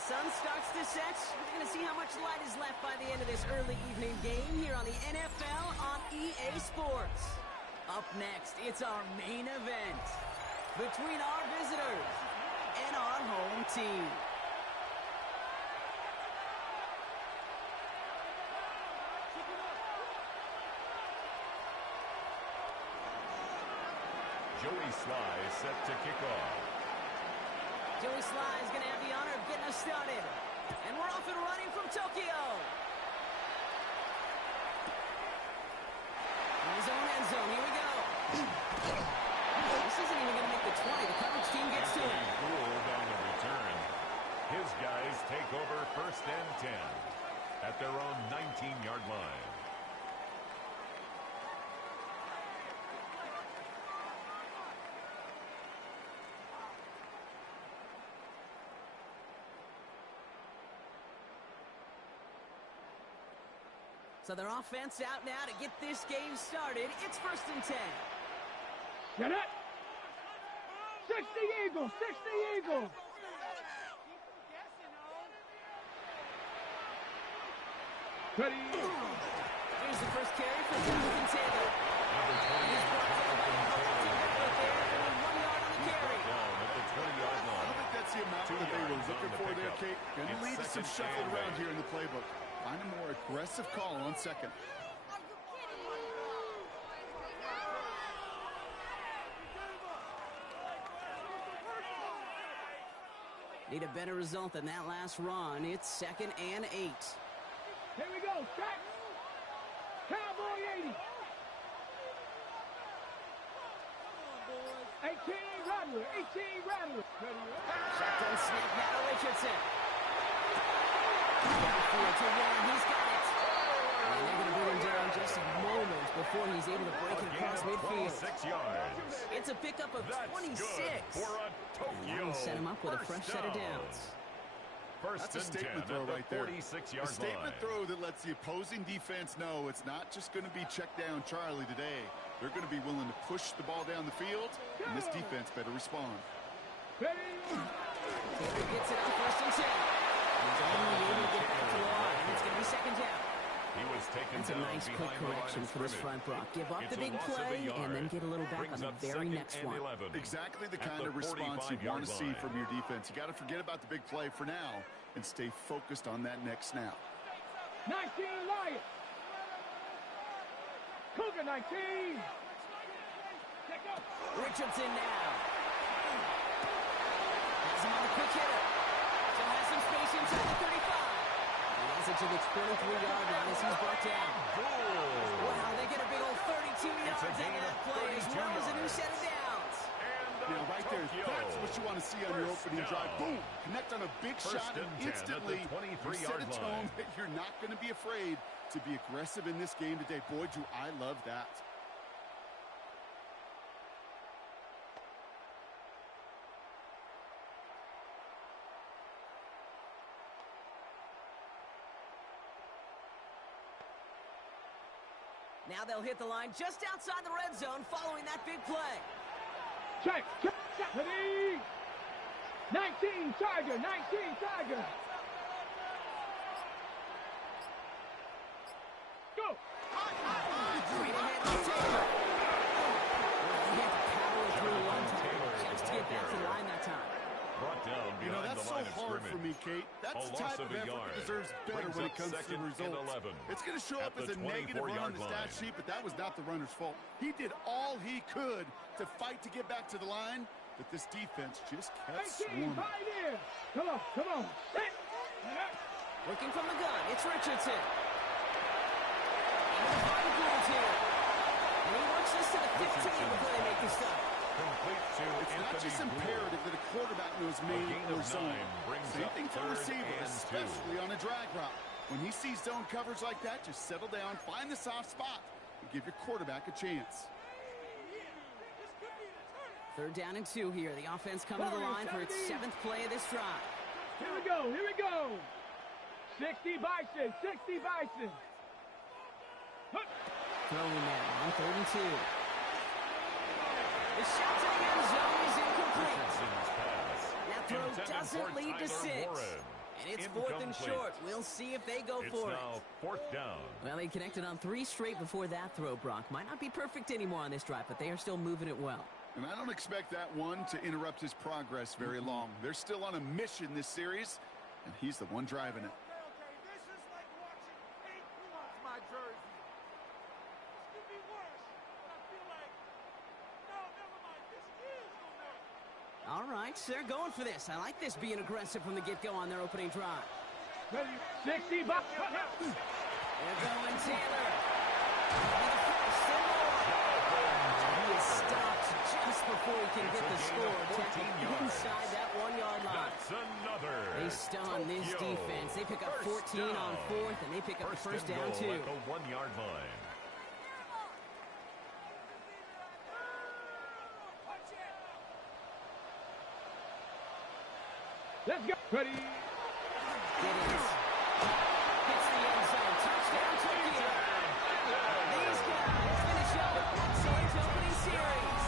the sun starts to set, we're going to see how much light is left by the end of this early evening game here on the NFL on EA Sports. Up next, it's our main event between our visitors and our home team. Joey Sly is set to kick off. Joey Sly is going to have the honor of getting us started. And we're off and running from Tokyo. In his own end zone, here we go. This isn't even going to make the 20. The coverage team gets to him. Ruled on the return. His guys take over 1st and 10 at their own 19-yard line. So their offense out now to get this game started. It's 1st and 10. Get it! 60 Eagles! 60 Eagles! Ready? Here's the first carry for Jonathan Taylor. Number 20. He's brought down by the right there, and 1 yard on the carry. Down at the 20-yard line. I don't think that's the amount that they were looking for there, Kate. Going to lead to some shuffle around here in the playbook. Find a more aggressive call on 2nd. Need a better result than that last run. It's 2nd and 8. Here we go, check! Cowboy 80! 18 Rattler! 18 Rattler! Shotgun snap now to Richardson. Downfield to Warren, he's got it. And they're going to bring him down just a moment before he's able to break it across midfield. 26 yards. It's a pickup of That's 26. good for a Tokyo And set him up with a fresh set of down. downs. First That's a and 10 statement throw at the right there. 46-yard A statement line. throw that lets the opposing defense know it's not just going to be check down Charlie today. They're going to be willing to push the ball down the field, and this defense better respond. Ready? Taylor gets it on 1st and 10. He's only able to get back to the line, and it's going to be 2nd down. He was taken That's a down nice quick behind the line correction of for this scrimmage. front block. Give up It's the a big loss of a play yard. and then get a little back Brings on the up very 2nd next and one. 11 Exactly the at kind the of response you 45-yard want to see line. from your defense. You got to forget about the big play for now and stay focused on that next snap. 19 Lions! Cougar 19! Check up! Richardson now. Has him on the quick hitter. So has some space inside the 35. He has it to the 23-yard line as he's brought down. Wow, they get a big old 32 yards out of that play as well as a new set of downs. Now, right there, that's what you want to see on your opening drive. Boom! Connect on a big shot and instantly you set a tone that you're not going to be afraid to be aggressive in this game today. Boy, do I love that. Now they'll hit the line just outside the red zone following that big play. Check! Check! Check! Ready? 19 Tiger! 19 Tiger! Go! Straight ahead to Taylor. He had to power through one time just to get back to the line that time. Brought down You know, behind that's the so line of hard for me, scrimmage. Kate. That's A the loss type of of a effort yard. that deserves better Brings when up it comes to 2nd the and results. 11 It's going to show at up the as a negative run on the 24-yard stat line. sheet, but that was not the runner's fault. He did all he could to fight to get back to the line, but this defense just kept 18 swarming. right here! Come on, come on! Sit! Working from the gun, it's Richardson. Into the five goals here. And he works this to the 15 before they make the stop. Complete to It's not Anthony just Gould. imperative that a quarterback knows A main gain or of zone. 9 brings Same up thing for a 3rd receiver, and 2. especially on a drag route. When he sees zone coverage like that, just settle down, find the soft spot, and give your quarterback a chance. 3rd down and 2 here. The offense coming to the line for its 7th play of this drive. Here we go, here we go! 60 Bison, 60 Bison! Throwing now on 3rd and 2. The shot to the end zone is incomplete. Richardson's pass That throw intended doesn't for lead to Tyler 6. Warren. And it's fourth and short. We'll see if they go for it. It's now fourth down. Well, he connected on 3 straight before that throw, Brock. Might not be perfect anymore on this drive, but they are still moving it well. And I don't expect that one to interrupt his progress very long. They're still on a mission this series, and he's the one driving it. This is like watching paint come off my jersey. This could be worse, but I feel like, no, never mind. This is the worst. All right, they're going for this. I like this being aggressive from the get-go on their opening drive. Ready? 60 bucks. They're going Taylor. He is stopped just before he can get the score. Tackled inside that 1-yard line. That's another. They stun this defense. They pick up 14 on 4th, and they pick up first down, too. At the 1-yard line. Let's go. Ready? It is. Hits the end zone. Touchdown, Tokyo. These guys finish up an excellent opening series.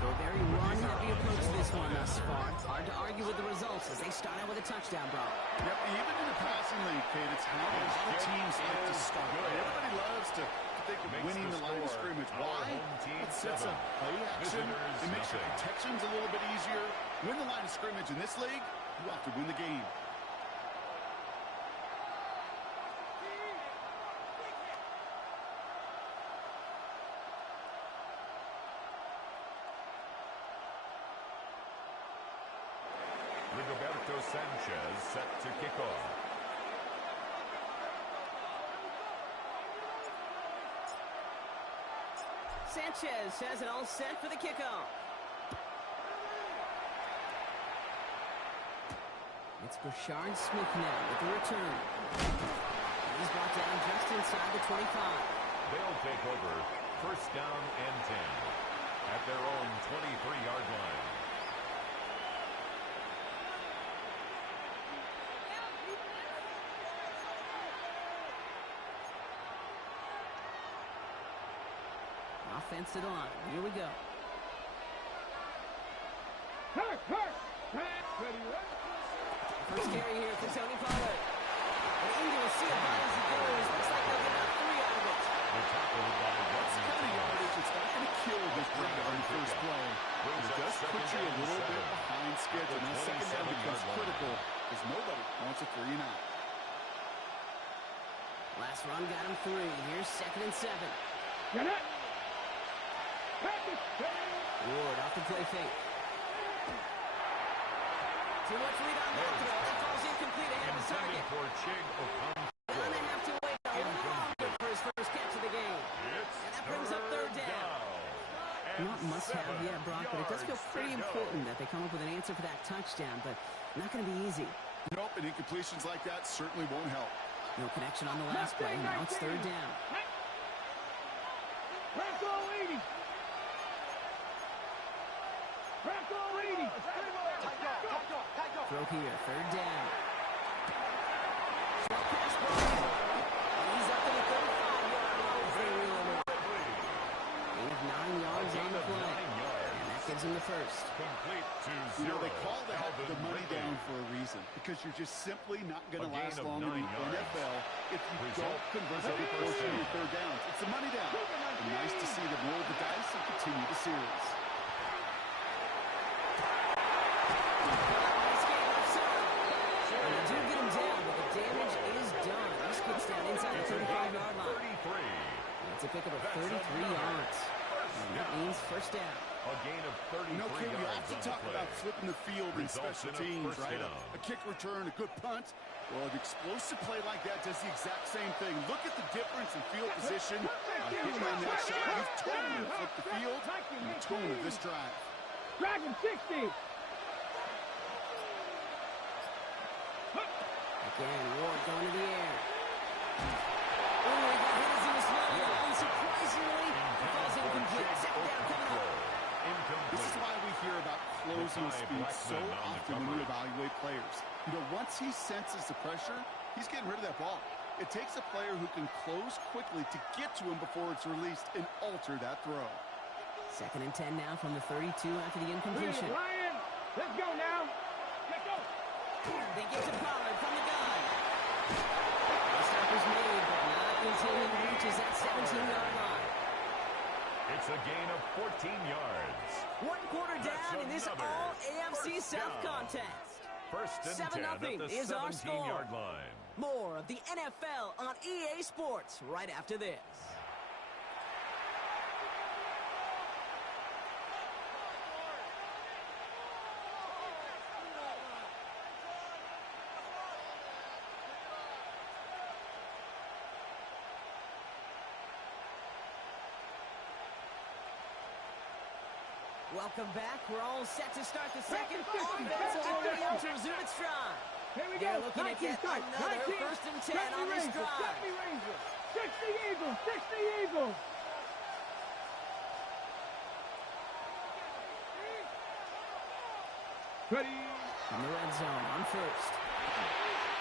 So a very run-heavy approach to this one thus far. Hard to argue with the results as they start out with a touchdown, bro. Yep, even in the passing league, Kate, it's how a lot of teams like to start. Everybody loves to think of winning the line of scrimmage. Why? It sets up play action. It makes your protections a little bit easier. Win the line of scrimmage in this league, you have to win the game. Rigoberto Sanchez set to kick off. Sanchez has it all set for the kickoff. It's Brashard Smith now with the return. He's brought down just inside the 25. They'll take over first down and 10 at their own 23-yard line. Offense to the line. Here we go. Hurt. Ready, right? First carry here for Tony Pollard. And Ingram will see about as he goes. Looks like they'll get about 3 out of it. They're tackled by That's kind of yardage. It's not going to kill this drive on the first play. But it does put you a little bit behind schedule. Now second down becomes critical because nobody wants a 3 and out. Last run got him 3. Here's 2nd and 7. Get it. Ward off the play fake. Too much read on that throw. That falls incomplete ahead of the target. for Chig Okonkwo. And they have to wait a little longer for his first catch of the game. And that brings up 3rd down. Not must-have yet, Brock, but it does feel pretty important that they come up with an answer for that touchdown, but not going to be easy. Nope, and incompletions like that certainly won't help. No connection on the last play. Now it's 3rd down. Throw here, 3rd down. Short pass ball. And he's up to the 35-yard line as they reel him in. Gain of 9 yards on the play. And that gives him the first. Complete to 0. You know, they call that the money down for a reason because you're just simply not going to last long in the NFL if you don't convert a good portion of your 3rd downs. It's the money down. And nice to see them roll the dice and continue the series. To pick up a 33 yards. And that means first down. A gain of 33 you know, Ken, we yards often on talk the play. about flipping the field in special teams, right? A kick return, a good punt. Well, an explosive play like that does the exact same thing. Look at the difference in field position. Hitting on that shot, you've totally flipped the field and the tone of this drive. Dragon 60. Again, Ward going to the air. Oh, he got hit as he was running. And surprisingly, he falls incomplete. 2nd down coming up. This is why we hear about closing speed so often when we evaluate players. You know, once he senses the pressure, he's getting rid of that ball. It takes a player who can close quickly to get to him before it's released and alter that throw. 2nd and 10 now from the 32 after the incompletion. Ryan, let's go now. Let's go. They get to Pollard from the gun. The stop is made, but not until he reaches that 17-yard line. It's a gain of 14 yards. One quarter down in this another all-AFC first South down. contest. First and 10 at 7-0 the is our score. 17-yard line. More of the NFL on EA Sports right after this. Welcome back. We're all set to start the second. Offense already up to resume its stride. Here we They're go. looking at yet another 1st and 10 on this drive. 60 Rangers. 60 Eagles. 60 Eagles. Ready. In the red zone on first.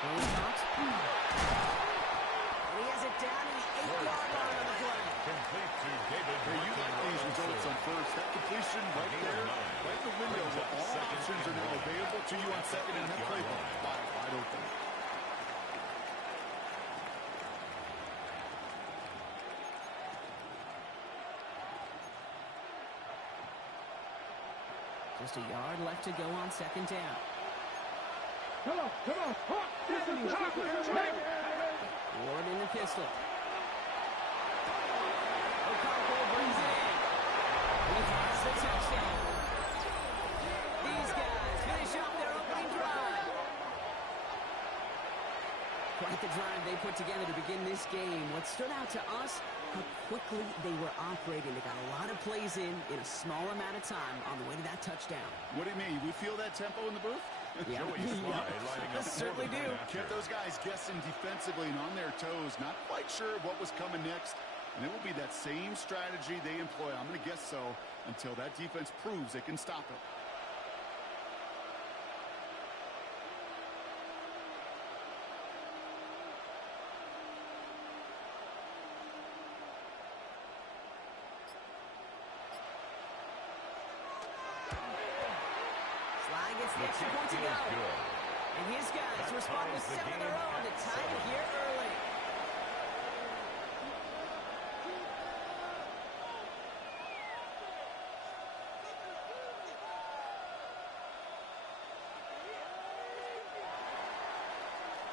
Going out. And he has it down in the 8-yard line on the play. Complete to David. Hey, you like these results on first. That completion right there, right in the window where all options are now available to you on second and that play wide open. Just a yard left to go on second down. Come on. Hawk. 70. Hawk. Ward in the pistol. Okonkwo brings it in. He finds the touchdown. These guys finish up their opening drive. Quite the drive they put together to begin this game. What stood out to us, how quickly they were operating. They got a lot of plays in a small amount of time on the way to that touchdown. What do you mean? We feel that tempo in the booth? Yeah, certainly do. Kept those guys guessing defensively and on their toes, not quite sure what was coming next. And it will be that same strategy they employ, I'm going to guess so, until that defense proves they can stop it. Sly gets the extra point to go. And his guys respond with 7 of their own to tie it here early.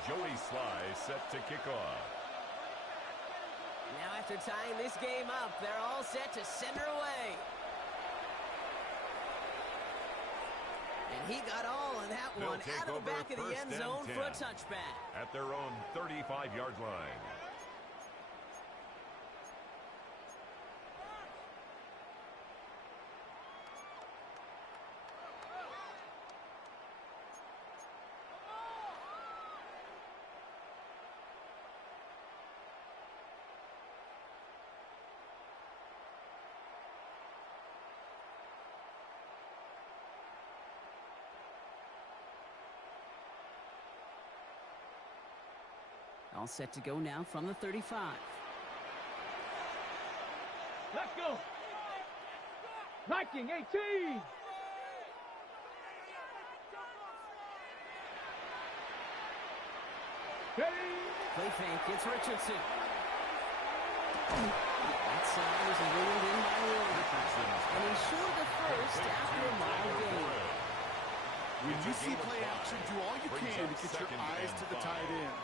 Joey Sly set to kick off. Now after tying this game up, they're all set to send her away. And he got all of that one out of the back of the end zone for a touchback. At their own 35-yard line. All set to go now from the 35. Let's go. Viking 18. Ready. Play fake, it's Richardson. That side is ruled in by Ward. And he's short the first after a mile gain. When you see play action, do all you can to get your eyes to the tight end.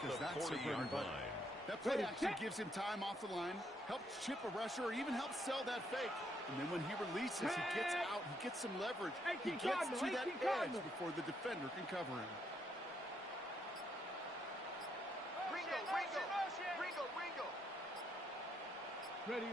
Because that's their bread and butter. That play action gives him time off the line, helps chip a rusher, or even helps sell that fake. And then when he releases, he gets out, he gets some leverage. He gets to that edge before the defender can cover him. Ringo. Ready.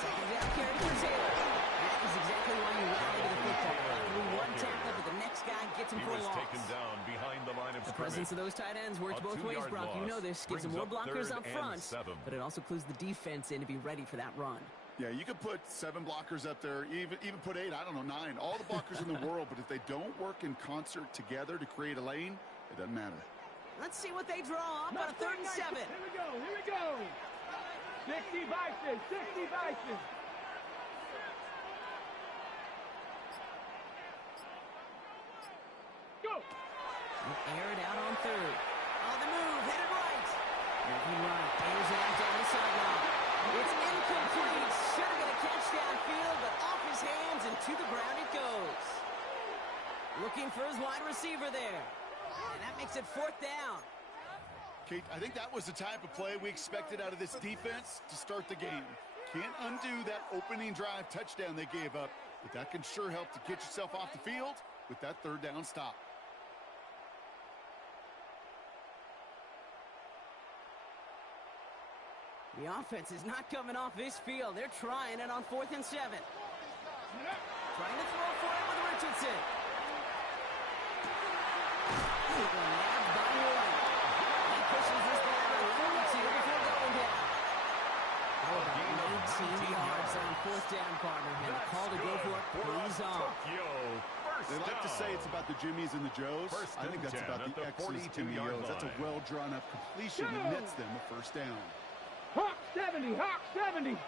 Second down carry for Taylor. That is exactly why you rally to the football. Through one tackle, but the next guy gets him for a loss. Taken down behind the line of the presence of those tight ends works both ways, Brock. You know this. Gives them more blockers up front, but it also clues the defense in to be ready for that run. Yeah, you could put 7 blockers up there, even put 8, I don't know, 9. All the blockers in the world, but if they don't work in concert together to create a lane, it doesn't matter. Let's see what they draw up on a 3rd and 7. Here we go. 60 Vikings. Go. third. On the move, headed right. Moving right, airs it out down the sideline. It's incomplete. Should have been a catch downfield, but off his hands and to the ground it goes. Looking for his wide receiver there. And that makes it fourth down. Kate, I think that was the type of play we expected out of this defense to start the game. Can't undo that opening drive touchdown they gave up, but that can sure help to get yourself off the field with that third down stop. The offense is not coming off this field. They're trying it on 4th and 7. Trying to throw for it with Richardson. Nabbed by one. He pushes this ball around 42 before going down. Oh, about 18 yards on 4th down, partner. And a call to go for it. Please on. They like to say it's about the Jimmies and the Joes. I think that's about the X's and the O's. That's a well-drawn-up completion that nets them a first down. Hawk 70, Hawk 70.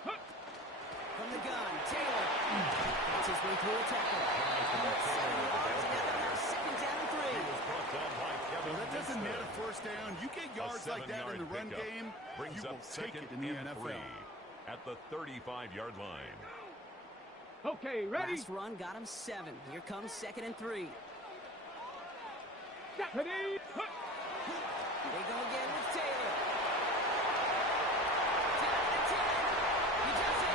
From the gun, Taylor. Gets his way through a tackle. 7 yards, and now they're second down and 3. Well, that doesn't net a first down. You get yards like that in the run game, you will take it in the NFL. At the 35-yard line. Okay, ready? Last run got him 7. Here comes 2nd and 3. Ready? They go again with Taylor. Down to 10. He does it.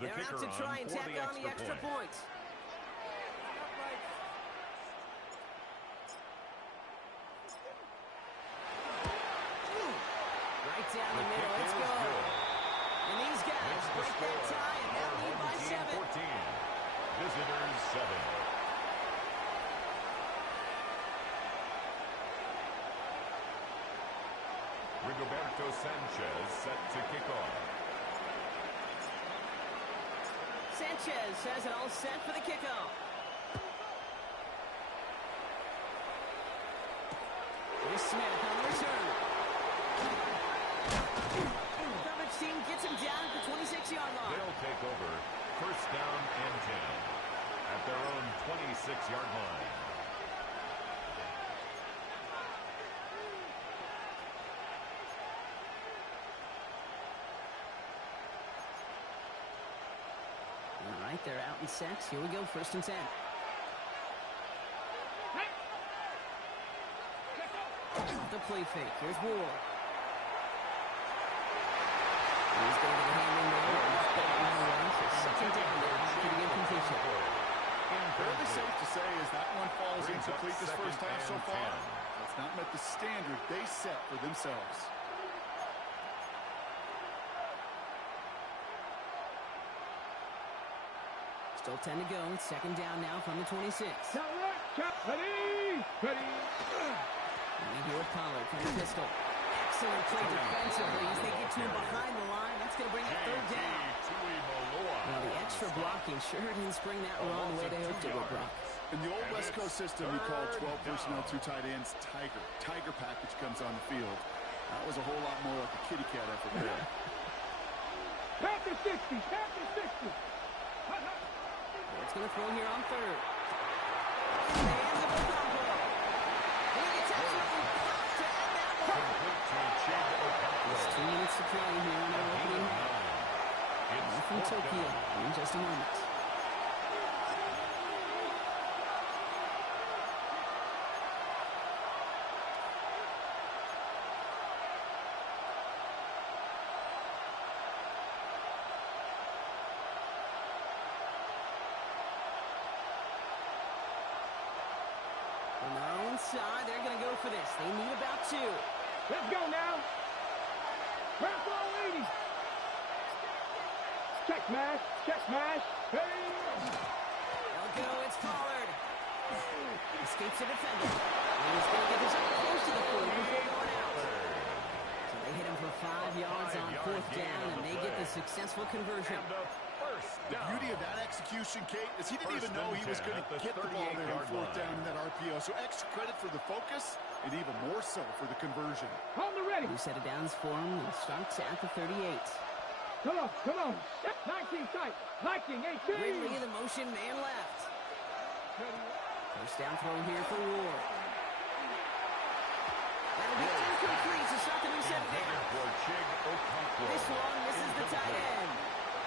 They're out to try and tack on the extra point. Right down the middle. Let's go. And these guys break that tie and now lead by 7. 14. Visitors 7. Rigoberto Sanchez set to kick off. Sanchez has it all set for the kickoff. Here's Smith on the return. Coverage team gets him down at the 26-yard line. They'll take over first down and 10 at their own 26-yard line. All right, they're out in sets. Here we go, 1st and 10. The play fake. Here's Ward. He's going to get a hand in there. He's got it away for 2nd down there after the incompletion. Fairly safe to say as that one falls incomplete this first half so far. That's not met the standard they set for themselves. Still 10 to go. 2nd down now from the 26. Ready? Ready? And here with Pollard from the pistol. Excellent play defensively as they get to him behind the line. That's going to bring it 3rd down. Well, the extra blocking sure didn't spring that run the way they hoped it would, Brock. In the old West Coast system, we call 12 personnel, 2 tight ends, Tiger. Tiger package comes on the field. That was a whole lot more like a kitty cat effort there. Back to 60. Back to 60. It's going to throw here on 3rd. In the hands of Ocampo. And he gets absolutely popped to end that one. It's 2 minutes to play here in our opening half. More from Tokyo in just a moment. On their own side, they're going to go for this. They need about 2. Let's go now. Press all 80. Check smash. Check smash. Hey. They'll go. It's Pollard. Escapes the defender. And he's going to get this up close to the 40 before going out. So they 5 yards on 4th down, and they get the successful conversion. The beauty of that execution, Kate, is he didn't even know he was going to get the ball there on 4th down in that RPO. So extra credit for the focus, and even more so for the conversion. Hold it ready. New set of downs for him, and starts at the 38. Come on. 19 tight. 19, 18. Ridley, the motion man left. First down throw here for Ward. That'll be incomplete to start the new set of downs. This one misses the tight end.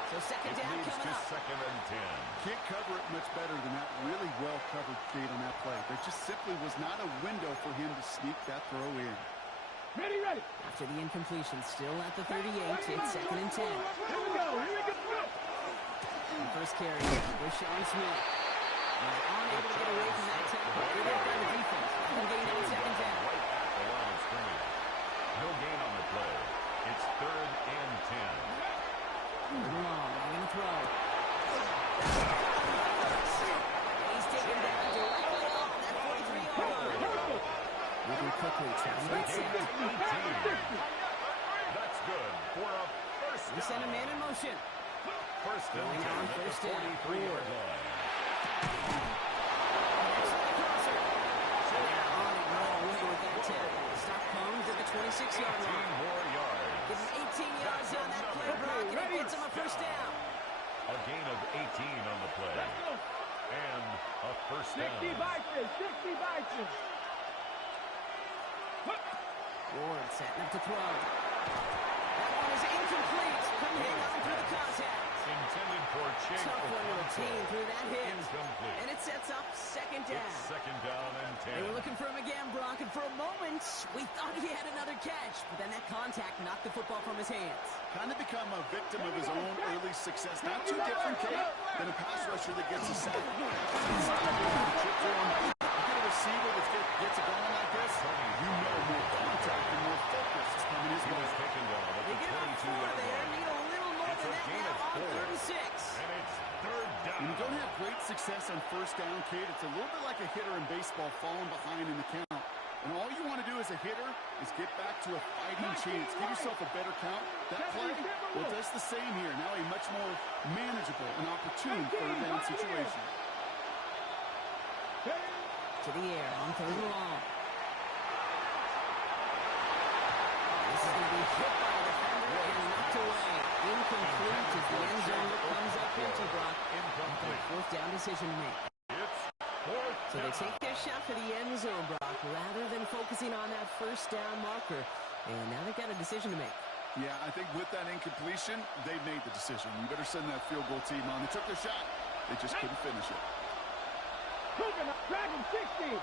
So second down coming up. Second and 10. Can't cover it much better than that. Really well covered, Kate, on that play. There just simply was not a window for him to sneak that throw in. Ready. After the incompletion, still at the 38, it's second and 10. Here we go. The first carry for Sean Smith. Was unable to get away from that tackle. Good work by the defense. Nothing gained on second down. Right at the line of scrimmage. No gain on the play. It's third and 10. Long, running throw. He's taken down directly off that 43-yard line. Moving quickly, trying to get set. That's good for a first We send a down. man in motion. First and Going 10 on at first the down. 43-yard line. Next to the crosser. Now on it, no way with that tackle. Stop comes at the 26-yard 18 line. more yards. Give him 18 yards on that play, Brock, and it gets him a first down. A gain of 18 on the play. And a first 60 down. Vikings. Ward setting up to throw. That one is incomplete. Couldn't hang on through the contact. Intended for Chig. Tough one to retain through that hit. Incomplete. And it sets up second down. It's second down and 10. They were looking for him again, Brock, and for a moment, we thought he had another catch. But then that contact knocked the football from his hands. Kind of become a victim of his own early success. Not too different, Kate, than a pass rusher that gets a sack. You get a receiver that gets it going like this, you know more contact and more focus is coming his He way. was taken down at They the get him up 4 22-yard there. line. Need a little more It's than a that gain now of on 4. 36. And it's third down. When you don't have great success on first down, Kate, it's a little bit like a hitter in baseball falling behind in the count. And all you want to do as a hitter is get back to a fighting chance. Give yourself a better count. That play, well, that's the same here. Now a much more manageable and opportune third down situation. To the air on third and long. This is going to be hit by the defender and knocked away. Incomplete as the end zone look comes up empty, Brock. Incomplete. Fourth down decision to make. It's fourth So they down. take their shot for the end zone, Brock, rather than focusing on that first down marker. And now they've got a decision to make. Yeah, I think with that incompletion, they made the decision. You better send that field goal team on. They took their shot. They just couldn't finish it. Dragon 60.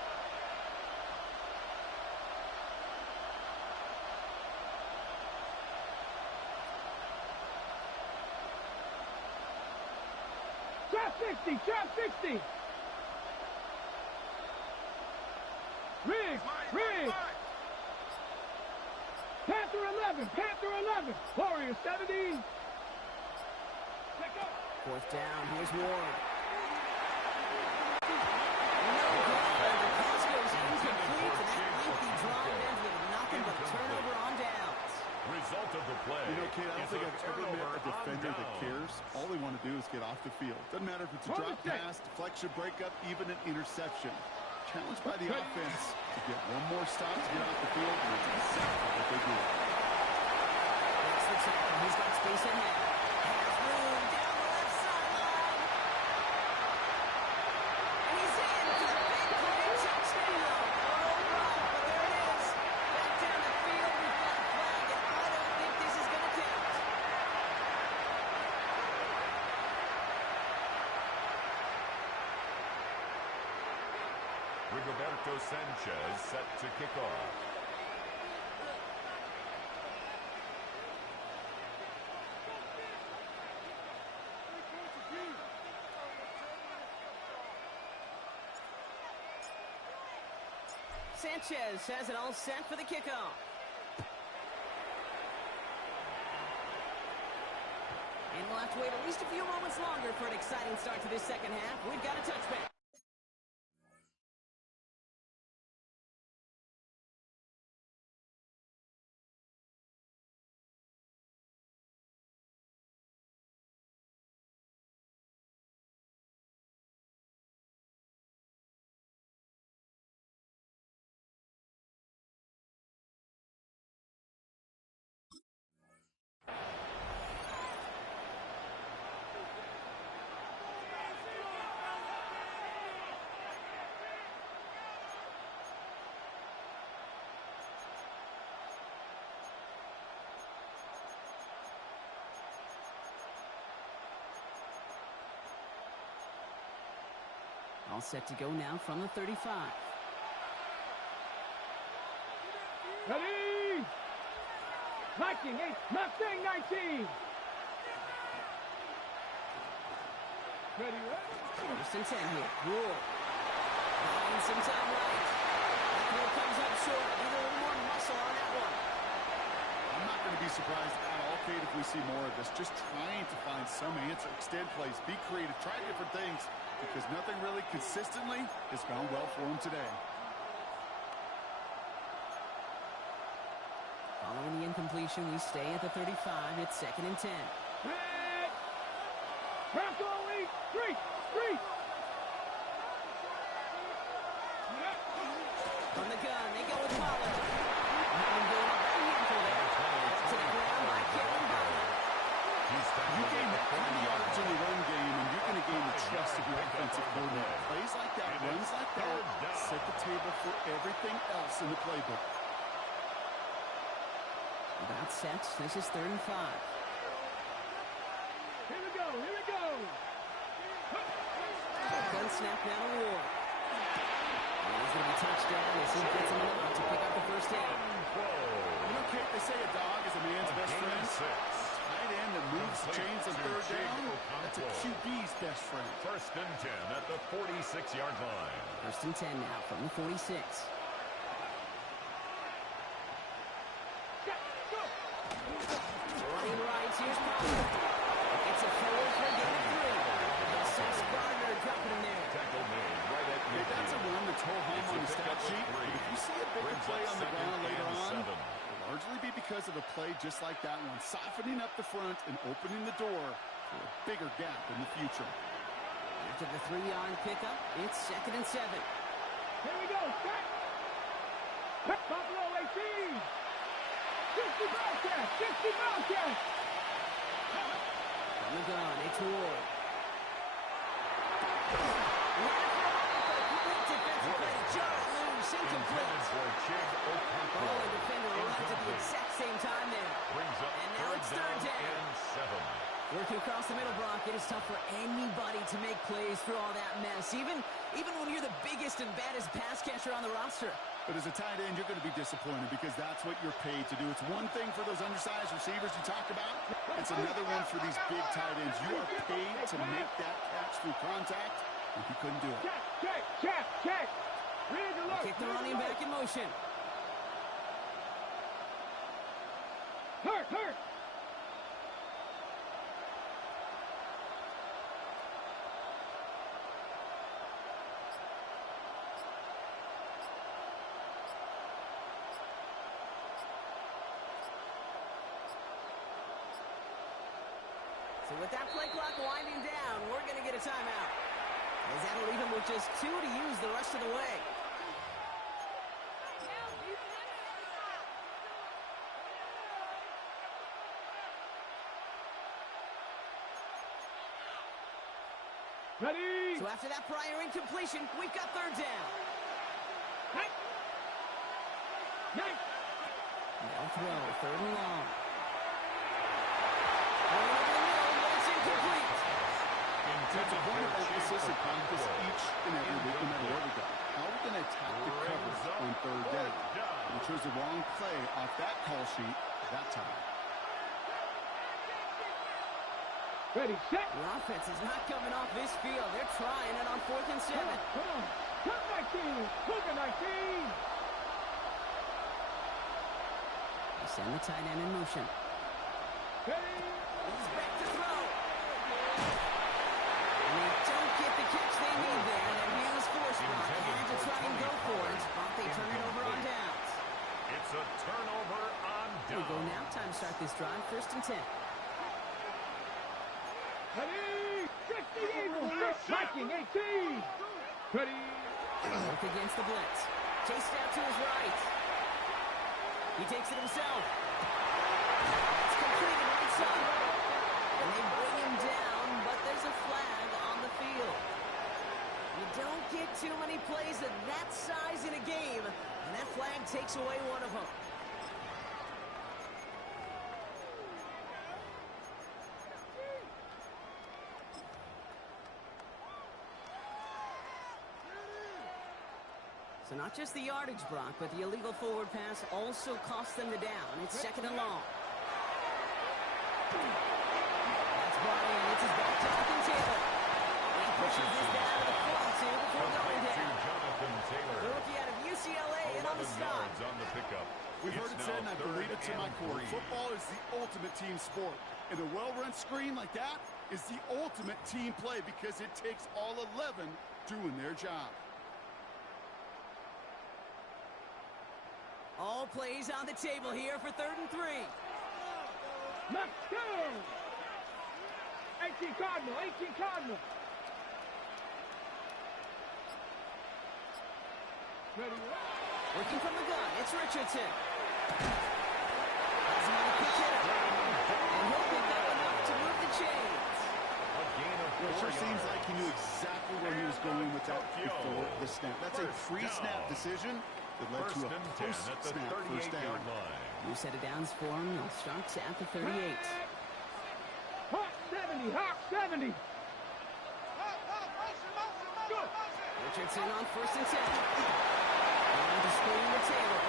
Trap 60. Riggs. Panther 11. Warrior 70. Fourth down, here's Ward. No good. The pass goes incomplete, and that lengthy drive ends with nothing but a turnover on downs. Result of the play. You know, Kate, I don't is think a I've ever met turnover a defender on that downs. cares. All they want to do is get off the field. Doesn't matter if it's a drop pass, deflection, breakup, even an interception. Challenged by the offense to get one more stop to get off the field, and that's exactly what they do. That's the tackle. He's got space ahead. Has room down the left sideline. And he's in for the big play touchdown. Oh, Brock, but there it is. Back down the field, we've got a flag, and I don't think this is going to count. Rigoberto Sanchez set to kick off. Sanchez has it all set for the kickoff. And we'll have to wait at least a few moments longer for an exciting start to this second half. We've got a touchback. All set to go now from the 35. Ready! Viking 8, Mustang 19. Ready, First and 10 here. Rule. Buying some time right. That throw comes up short. Need a little more muscle on that one. I'm not going to be surprised at all, Kate, if we see more of this. Just trying to find some answer. Extend plays, be creative, try different things, because nothing really consistently has gone well for him today. Following the incompletion, we stay at the 35. It's 2nd and 10. Red! Bronco 8, 3. From the gun, they go with Pollard. Nothing going up that handful there. To the ground by Kevin Butler. You gain that kind of yards in the run game, and you're going to gain the trust of your offensive coordinator. Plays like that, runs like that, set the table for everything else in the playbook. About set. This is 3rd and 5. Here we go. Gun snap now to Ward. He's going to be touchdown as he gets him out to pick up the first down. You know, Kate, they say a dog is a man's best friend. Tight end that moves chains on 3rd down, that's a QB's best friend. 1st and 10 at the 46-yard line. 1st and 10 now from the 46. Running right, here's Pollard. It's a forward for a gain of 3. Sauce Gardner dropping him there. Tackle made right at Hey, that's a run that's whole home on the stat sheet. But if you see a bigger play on the ground later on, it'll largely be because of a play just like that one, softening up the front and opening the door for a bigger gap in the future. After the 3-yard pickup, it's 2nd and 7. Here we go. Set. Buffalo 18. 60 Bobcats. From the gun, it's Ward. Defensive play, just loose, incomplete. Oh, the defender runs at the exact same time there. And now it's 3rd down. And 7. Working across the middle, Brock, it is tough for anybody to make plays through all that mess, even when you're the biggest and baddest pass catcher on the roster. But as a tight end, you're going to be disappointed because that's what you're paid to do. It's one thing for those undersized receivers you talk about. It's another one for these big tight ends. You are paid to make that catch through contact, and he couldn't do it. Check. Read the look. Kick the running back in motion. Hurt. So with that play clock winding down, we're going to get a timeout. As that'll leave him with just 2 to use the rest of the way. Ready. So after that prior incompletion, we've got 3rd down. They'll throw 3rd and long. Going over the middle, but it's incomplete. It's a point of emphasis and practice each and every week, no matter where we go. How are we going to attack the coverage on 3rd down? We chose the wrong play off that call sheet that time. Ready, set. The offense is not coming off this field. They're trying it on 4th and 7. Come on. Cut 19. Cougar 19. They send the tight end in motion. Ready. He's back to throw. And they don't get the catch they need there. That man is forced. Had to try and go for it, but they turn it over on downs. It's a turnover on Here we go downs. now. Time to start this drive. 1st and 10. Ready. 60 Eagles. Viking 18. Ready. Work against the blitz. Chased out to his right. He takes it himself. It's completed right side. And they bring him down, but there's a flag on the field. You don't get too many plays of that size in a game, and that flag takes away one of them. So not just the yardage, Brock, but the illegal forward pass also cost them the down. It's second and long. That's brought in. It's his back to Jonathan Taylor. He pushes this down to the 42 before going down. Jonathan Taylor. The rookie out of UCLA and on the stop. On the pickup. We've heard it said, and I believe it to my core. Football is the ultimate team sport. And a well-run screen like that is the ultimate team play because it takes all 11 doing their job. All plays on the table here for 3rd and 3. Let's go! 18 Cardinal, 18 Cardinal. Ready? Working from the gun, it's Richardson. Has him on the quick hitter. And he'll pick up enough to move the chains. A gain of 4 Well, it sure yards. seems like he knew exactly where he was going with that before the snap. That's a pre-snap decision that led to a post-snap first down. New set of downs for him. He'll start at the 38. Hawk 70, Hawk 70. Go. Richardson on 1st and 10. On the screen to Taylor.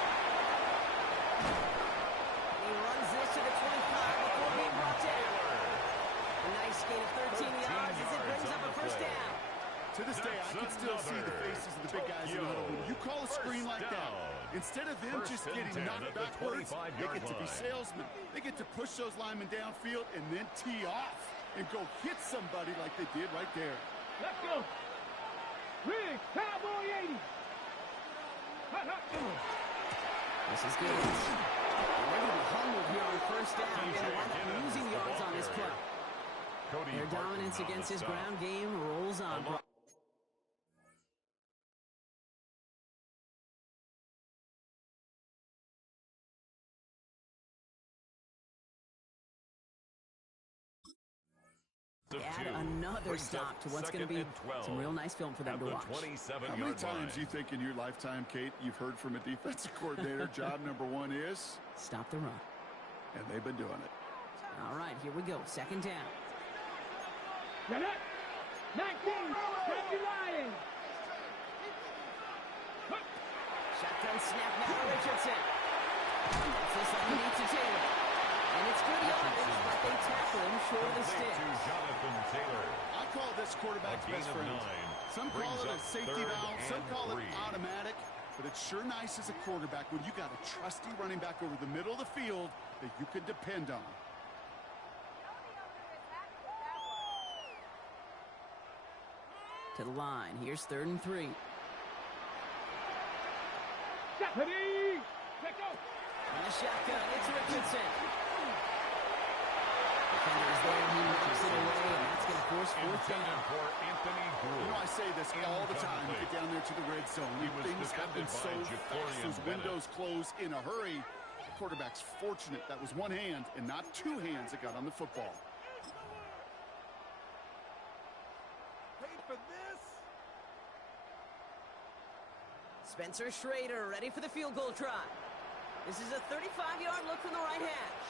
He runs this to the 25 before being brought down. A nice gain of 13 yards as it brings up a first down. To this day, I can still see the faces of the big guys in the huddle. When you call a screen like that, instead of them just getting knocked backwards, they get to be salesmen. They get to push those linemen downfield and then tee off and go hit somebody like they did right there. Let's go. Rig, Cowboy 80. Hot, hot. This is good. They're going to be humbled here on 1st down. And they're wind up losing yards on this play. Their dominance against his ground game rolls on. Add another stop to what's going to be some real nice film for them to watch. How many times do you think in your lifetime, Kate, you've heard from a defensive coordinator, job number 1 is? Stop the run. And they've been doing it. All right, here we go. 2nd down. Get it. 19, Lions. Shotgun snap now to Richardson. That's this underneath to Taylor. And it's good yardage, but they tackle him short of the sticks. Jonathan Taylor. I call this quarterback's best friend. Some call it a safety valve, some call it automatic, but it's sure nice as a quarterback when you got a trusty running back over the middle of the field that you can depend on. To the line. Here's 3rd and 3. Ready. Let's go. And the shotgun. It's Richardson. Defender is there. He knocks it away, and that's going to force 4th down. For Anthony Gould. You know, I say this all the time. You get down there to the red zone. Things happen so fast. Those windows close in a hurry. The quarterback's fortunate that was one hand and not 2 hands that got on the football. Paid for this? Spencer Schrader ready for the field goal try. This is a 35-yard look from the right hash.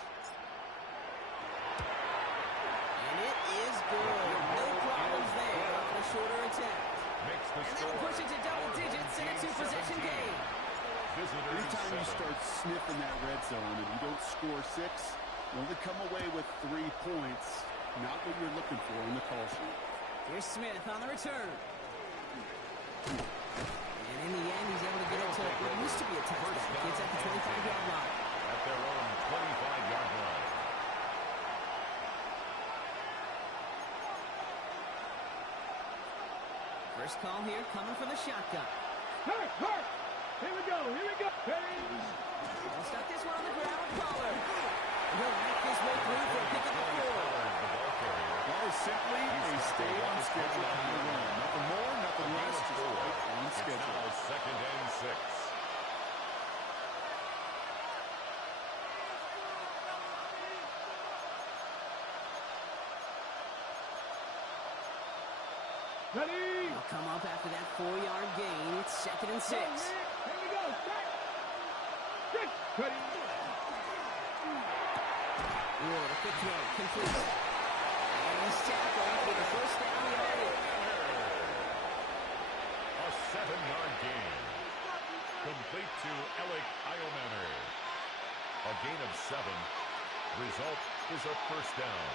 And it is good. No problems there on a shorter attempt. And that'll push it to double digits in a 2-possession game. Anytime you start sniffing that red zone and you don't score 6, you only come away with 3 points. Not what you're looking for in the call sheet. Here's Smith on the return. And in the end, he's able to get it to what used to be a touchback. Gets at the 25-yard line. At their own 25-yard line. First call here coming from the shotgun. Hurt. Here we go. Hey. He'll start this one on the ground with Pollard. He'll make his way through for a pick up the 4. That is simply a stay on schedule on the run. Nothing more, nothing less, just right on schedule. Now 2nd and 6. Ready. He'll come up after that 4-yard gain. It's 2nd and 6. Here we go. Set. Ready. Ward, a quick throw, complete. And he's tackled for the first down yardage. A 7-yard gain. gain of 7. Result is a first down.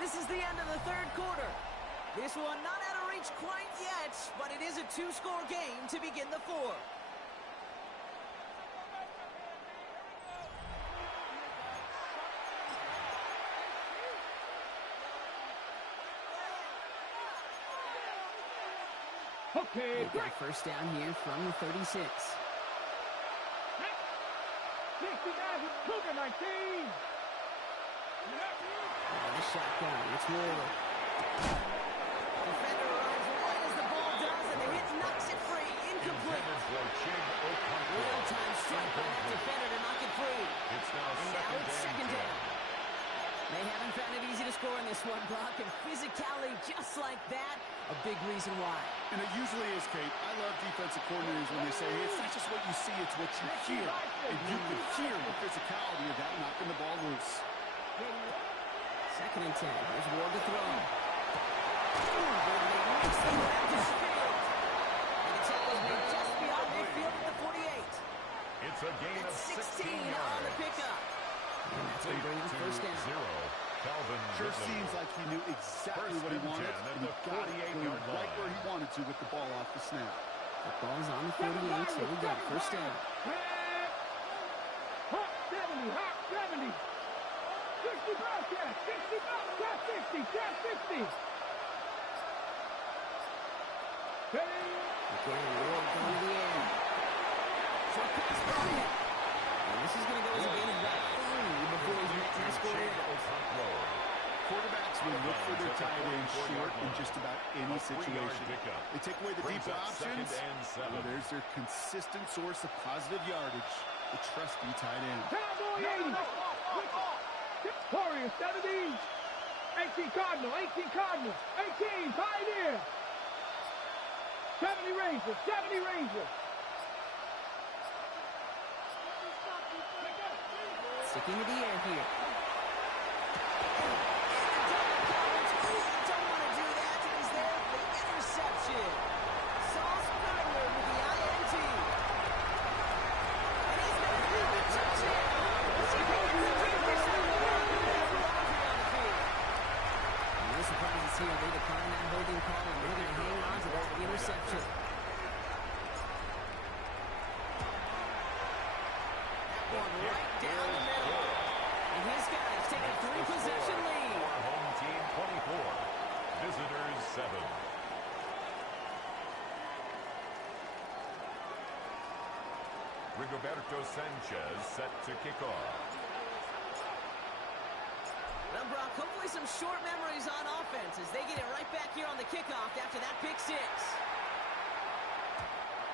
This is the end of the third quarter. This one not out of reach quite yet, but it is a 2-score game to begin the fourth. Okay, Got a first down here from the 36. 69, Cougar 19. The shotgun. It's Ward. Defender arrives right as the ball does, and the hit knocks it free. Incomplete. Real-time strike by that defender to knock it free. It's now second down. They haven't found it easy to score in this one, Brock, and physicality just like that, a big reason why. And it usually is, Kate. I love defensive coordinators when they say, hey, it's not just what you see, it's what you hear. And you can hear the physicality of that knocking the ball loose. Second and 10. There's Ward to throw. They mix the left to field. And the tackle is made just beyond midfield at the 48. It's a gain of 16 on the pickup. And that's going to bring him first down. Calvin Sure Ridley. seems like he knew exactly what he wanted, and he got it going right where he wanted to with the ball off the snap. The ball's on the 48, so we got first down. Hot 70, hot 70. 60 broadcast, 60 broadcast, 60, 60. Ready? Again, Ward going to the air. Short pass Bryant. And this is going to go as a gain of about 3 before he's met and scored it. Quarterbacks will look for their tight end short in just about any situation. They take away the deeper options. Well, there's their consistent source of positive yardage, the trusty tight end. Cowboy 80. Warrior 70. 18 Cardinal, 18 Cardinal, 18 Pioneer. 70 Ranger, 70 Ranger. Sticking to the air here. Don't want to do that. He's there for the interception. Sauce Gardner with the INT. And he's going to do the touchdown. He gets the big reception on the field. No surprises here. They decline that holding call, and they're going to hang on to that interception. That one right down the middle. And his guys take a 3-possession lead. Home team 24. Visitors 7. Rigoberto Sanchez set to kick off. Well, Brock, hopefully some short memories on offense as they get it right back here on the kickoff after that pick 6.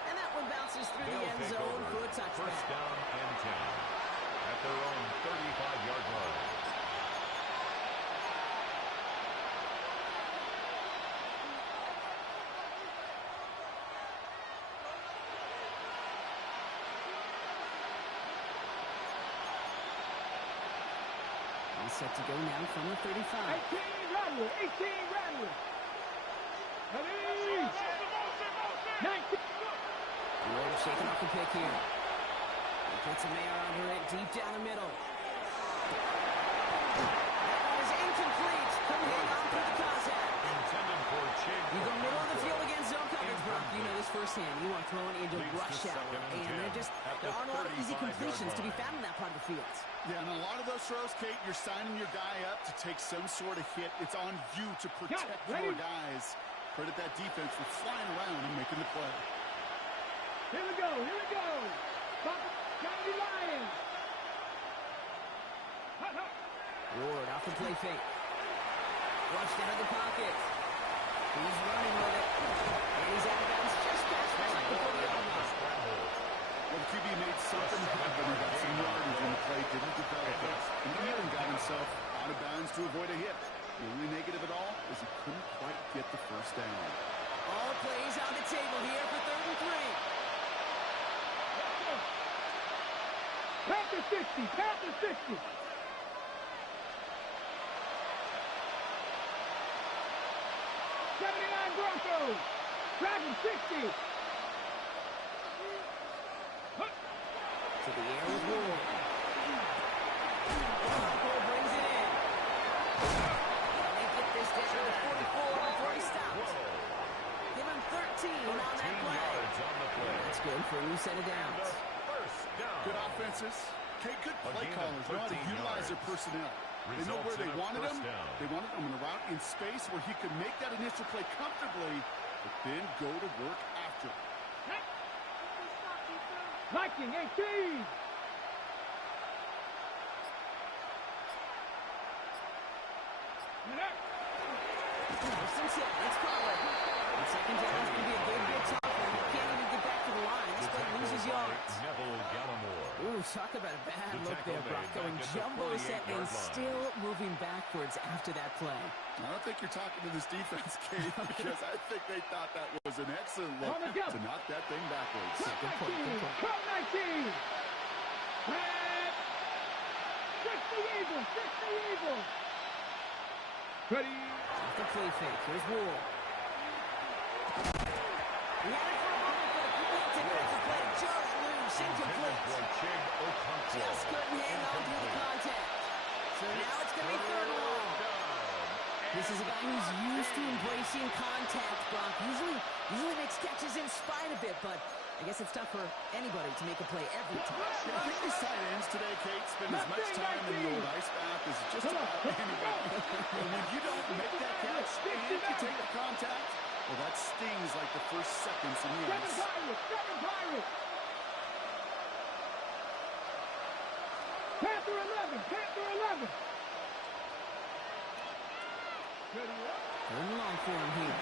And that one bounces through the end zone for a touchdown. First down and 10 at their own 35-yard line. All set to go now from the 35. 18 Radwood, 18 Radwood. Ready? 19. Ward shaking off the pick here. He puts a Mayer under it deep down the middle. That one is incomplete. Couldn't hang on through the contact. Intended for Chig. You go middle of the field against zone coverage, Brock. You know this firsthand. You are throwing into rush hour. And there aren't a lot of easy completions to be found in that part of the field. Yeah, and a lot of those throws, Kate, you're signing your guy up to take some sort of hit. It's on you to protect your guys. Credit that defense for flying around and making the play. Here we go, here we go. County Lions. Hot, hot. Ward off the play fake. Rushed out of the pocket. He's running with it. And he's out of bounds just past the line before the other one. Well, the QB made something happen. He got some yardage when the play didn't develop. And even got himself out of bounds to avoid a hit. The only negative at all is he couldn't quite get the first down. All plays on the table here for 3rd and 3. Panther 60, Panther 60. 79 Broncos. Dragon 60. the air with Ward. Cole brings it in. And they get this down to 44 before he stops. Give him 13 on that play. Yards on the play. That's good for a new set of downs. First down. Good offenses. Okay, good play callers. Know how to utilize their personnel. They know where they wanted him. They wanted him in a route in space where he could make that initial play comfortably, but then go to work after. Viking 18. First and 10. Let's call it. And second down is going to be a good tough one. You can't even get back to the line. This play loses yards. Neville Gallimore. Ooh, talk about a bad look there, Brock. Going jumbo set and still moving backwards after that play. I don't think you're talking to this defense, Kate, because I think they thought that was an excellent look to knock that thing backwards. Good point, good point. Come 19. And 60 Eagles, 60 Eagles. Ready. Off the play fake. Here's Ward. He had it for a moment, but a complete defensive play. Just loose, incomplete. Just couldn't hang on to the contact. So now it's going to be third and long. This is a guy who's used to embracing contact, Brock. Usually makes catches in spite of it, but I guess it's tough for anybody to make a play every time. I think these tight ends today, Kate, spend as much time in the old ice bath as just about anybody. And when you don't make that catch and you take the contact, well, that stings like the first seconds in the ice. Seven Pirates. Panther 11, Panther 11. Third and long for him here.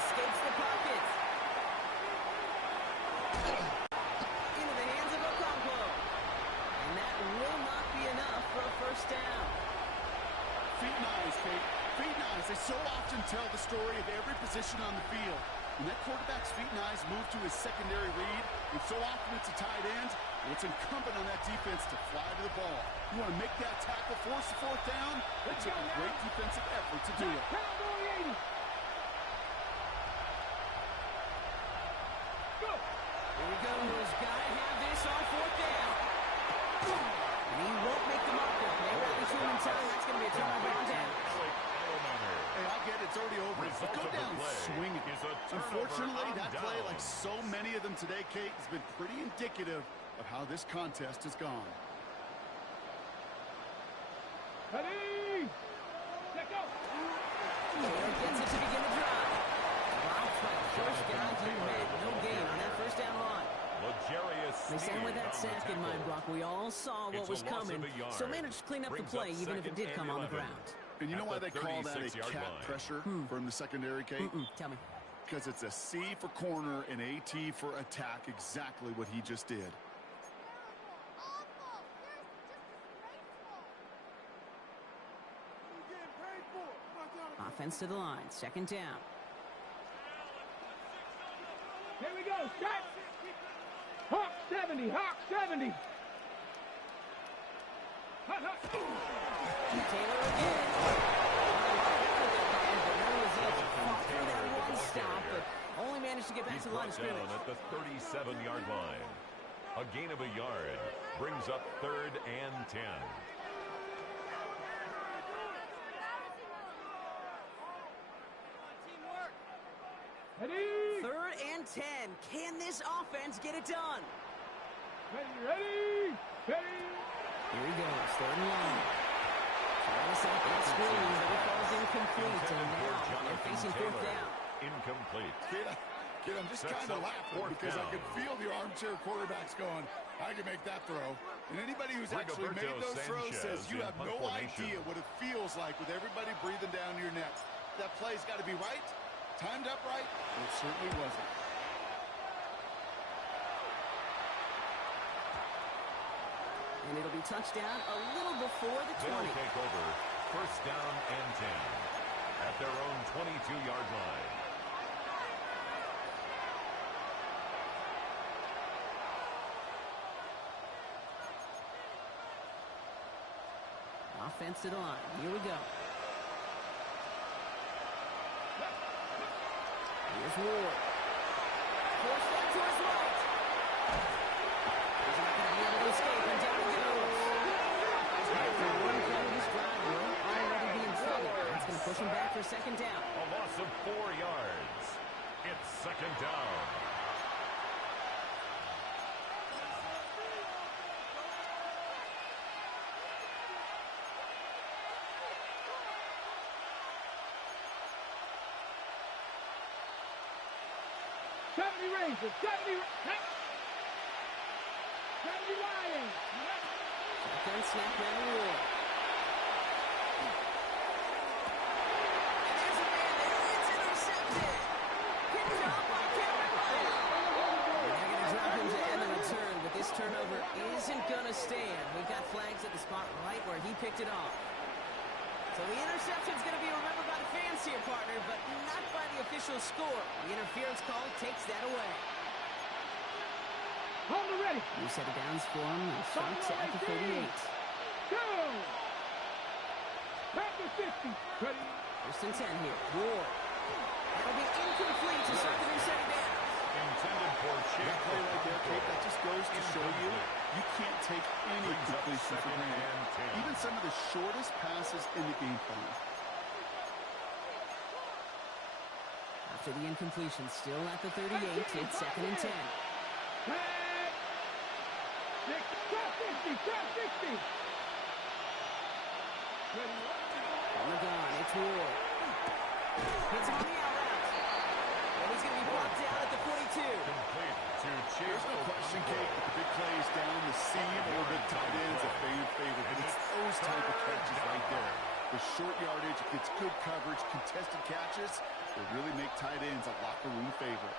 Escapes the pocket. Into the hands of Okonkwo. And that will not be enough for a first down. Feet and eyes, Kate. Feet and eyes. They so often tell the story of every position on the field. When that quarterback's feet and eyes move to his secondary read, and so often it's a tight end, well, it's incumbent on that defense to fly to the ball. You want to make that tackle, force the fourth down? It took a great defensive effort to do it. Cowboy 80. Go. Here we go. He's got to have this on fourth down. And he won't make the marker. They rally to him in time. That's going to be a turnover on down. Hey, I get it. It's already over. But go down swinging. Unfortunately, that play, like so many of them today, Kate, has been pretty indicative of how this contest has gone. Ready. Let go. Taylor gets it to begin the drive. Blocked by the first guy he met. No gain on that first down run. They stand with that sack in mind, Brock. We all saw what was coming, so managed to clean up the play, even if it did come on the ground. And you know why they call that a cat pressure from the secondary, Kate? Tell me. Because it's a C for corner and a T for attack, exactly what he just did. Offense to the line, second down. Here we go. Set. Hawk 70. Hawk 70. Hut, hut. Taylor again. Fought through that one stop, but only managed to get back to the line of scrimmage. At the 37-yard line. A gain of a yard brings up 3rd and 10. Ready. 3rd and 10. Can this offense get it done? Ready. Ready. Here he goes, 3rd and long. Trying to set up that screen, but it falls incomplete, and now they're facing 4th down. Incomplete. Kid, I'm just kind of laughing because I could feel the armchair quarterbacks going, I can make that throw. And anybody who's actually made those throws says you have no idea what it feels like with everybody breathing down your neck. That play's got to be right, timed up right, and it certainly wasn't. And it'll be touchdown a little before the 20. They'll take over 1st down and 10 at their own 22-yard line. Offense to the line. Here we go. Here's Ward. Forced that to his right. He's not going to be able to escape, and down he goes. After one play of this drive, will already be in trouble. That's going to push him back for second down. A loss of 4 yards. It's second down. Rangers, 70 Lions. Shotgun snap down the wall. And there's a man there. It's intercepted. Picked up by Cameron White. They're going to drop him to end the return, but this turnover isn't going to stand. We've got flags at the spot right where he picked it off. So the interception's going to be remembered by the fans here, partner, but not by the official score. The interference call takes that away. Hold it ready. New set of downs for him, and Sharks at the 38. Go! Back to 50. Ready. First and 10 here. Ward. That'll be incomplete to start the new set of downs. Intended for Chig. That play right there, Kate, that just goes to show you can't take any completion for granted. Even some of the shortest passes in the game plan. After the incompletion, still at the 38, it's second and 10. Top 50, top 60. On the gun, it's Ward. Hits him on the out route. And he's going to be brought down at the 42. Complete to Chig. There's no question, Kate, that the big plays down the seam or the tight ends are fan favorite. But it's those type of catches right there. The short yardage, gets good coverage, contested catches that really make tight ends a locker room favorite.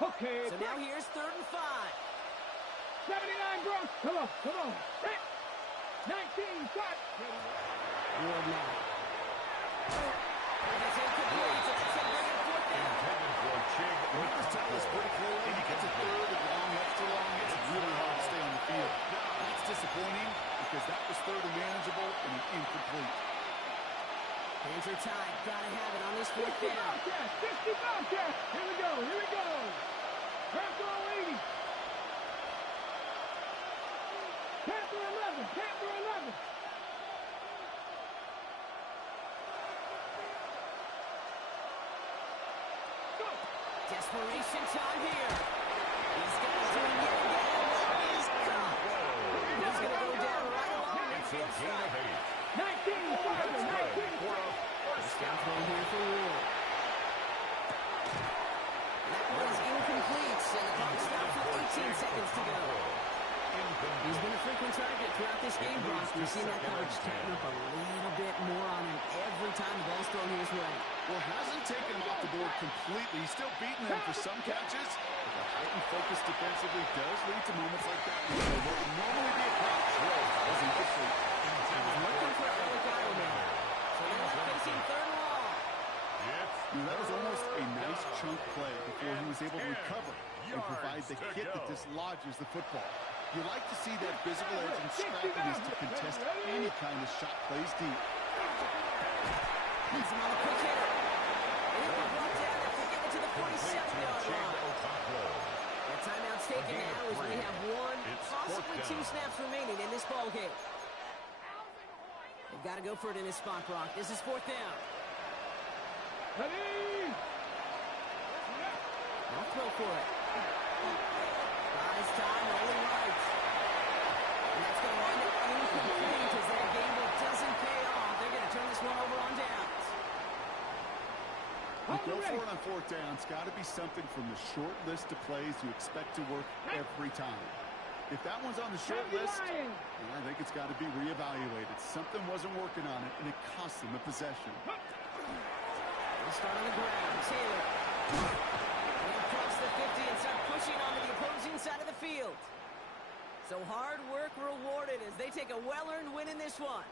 Okay. So now here's third and 5. 79 Bronx. Come on, come on. 19, start. Ward now. And it's incomplete, so that's going to bring it fourth down. Intended for Chig. You can tell us pretty clearly. He gets a third and long, extra long. It's really hard to stay on the field. That's disappointing because that was third and manageable and incomplete. Hands are tied. Got to have it on this fourth down. 60 Bobcats. Here we go, here we go. Panther 80. Panther 11, Panther 11. Desperation time here. These guys doing it again. That is caught. He's going to go down right along the field side. 19, Farther, 19. First down throw here for Ward. That one's incomplete, and the clock stops with 18 seconds to go. He's been a frequent target throughout this game, Brock. We've seen that coverage tighten up a little bit more on him every time the ball's thrown his way. Well, hasn't taken him off the board completely. He's still beating them for some catches. But the heightened focus defensively does lead to moments like that. What would normally be a catch wasn't complete. Looking for Eric Ironman. So they're not facing third and long. That was almost a nice chunk play before he was able to recover and provide the hit that dislodges the football. You like to see that physical edge and scrappiness to contest any kind of shot plays deep. He's him on a quick hitter. And he'll be brought down after getting to the 47-yard line. That timeout's taken now as we have one, possibly 2 snaps remaining in this ball game. They've got to go for it in this spot, Brock. This is fourth down. Ready. I'll throw for it. Buys time, rolling right. And that's going to wind up incomplete as that gamble doesn't pay off. They're going to turn this one over on downs. You go for it on fourth down. It's got to be something from the short list of plays you expect to work every time. If that one's on the short list, well, I think it's got to be reevaluated. Something wasn't working on it, and it cost them the possession. They'll start on the ground. Taylor. They'll cross the 50 and start pushing onto the opposing side of the field. So hard work rewarded as they take a well-earned win in this one.